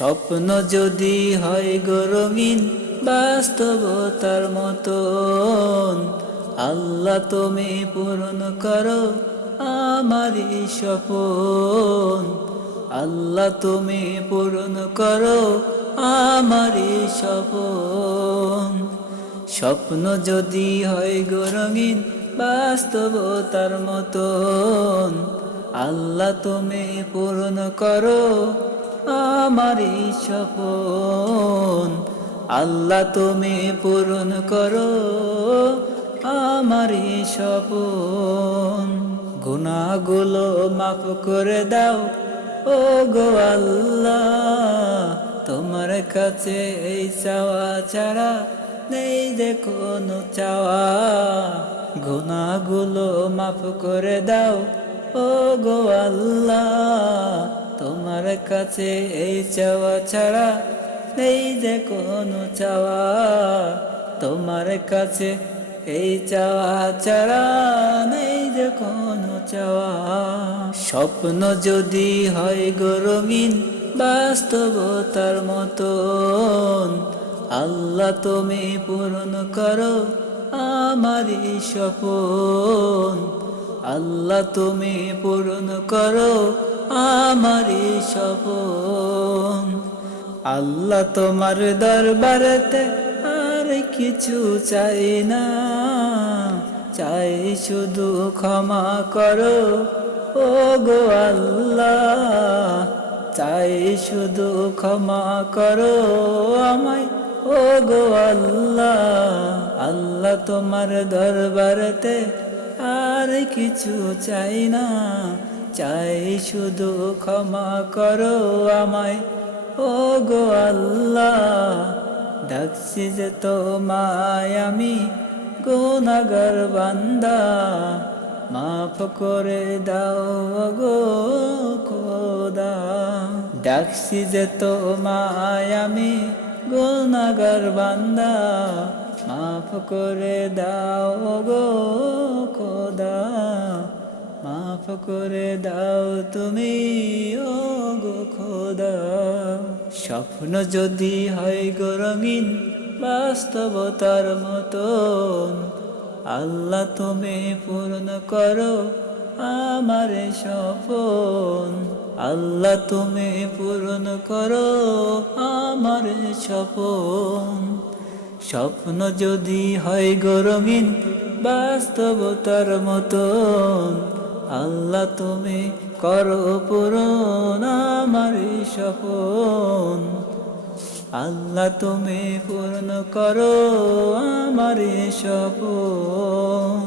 স্বপ্ন যদি হয় গো রঙিন বাস্তবতার মতন, আল্লাহ তুমি পূরণ করো আমারই স্বপন। আল্লাহ তুমি পূরণ করো আমারই স্বপন। স্বপ্ন যদি হয় গো রঙিন বাস্তবতার মতন, আল্লাহ তুমি পূরণ করো আমারই স্বপন। আল্লাহ তুমি পূরণ করো আমারই স্বপন। গুনাহগুলো মাফ করে দাও ও গো আল্লাহ, তোমার কাছে এই চাওয়া ছাড়া নেই যে কোনো চাওয়া। গুনাহগুলো মাফ করে দাও ও গো আল্লাহ, তোমার কাছে এই চাওয়া ছাড়া নেই যে কোনো চাওয়া। তোমার কাছে এই চাওয়া ছাড়া নেই যে কোনো চাওয়া। স্বপ্ন যদি হয় গো রঙিন বাস্তবতার মতন, আল্লাহ তুমি পূরণ করো আমারই স্বপন। আল্লাহ তুমি পূরণ করো আমারই স্বপন। আল্লাহ তোমার দরবারেতে আর কিছু চাই না, চাই শুধু ক্ষমা করো ও গো আল্লাহ। চাই শুধু ক্ষমা করো আমায় ও গো আল্লাহ। আল্লাহ তোমার দরবারেতে আর কিছু চাই না, চাই শুধু ক্ষমা করো আমায় ও গো আল্লাহ। ডাকছি যে তোমায় আমি গুনাহগার বান্দা, মাফ করে দাও গো খোদা। ডাকছি যে তোমায় আমি গুনাহগার বান্দা, মাফ করে দাও গো খোদা। মাফ করে দাও তুমি ও গো খোদা। স্বপ্ন যদি হয় গো রঙিন বাস্তবতার মতন, আল্লাহ তুমি পূর্ণ করো আমার স্বপন। আল্লাহ তুমি পূরণ করো আমার স্বপন। স্বপ্ন যদি হয় গো রঙিন বাস্তবতার মতন, আল্লাহ তুমি করো পূরণ আমার স্বপন। আল্লাহ তুমি পূর্ণ করো আমার স্বপন।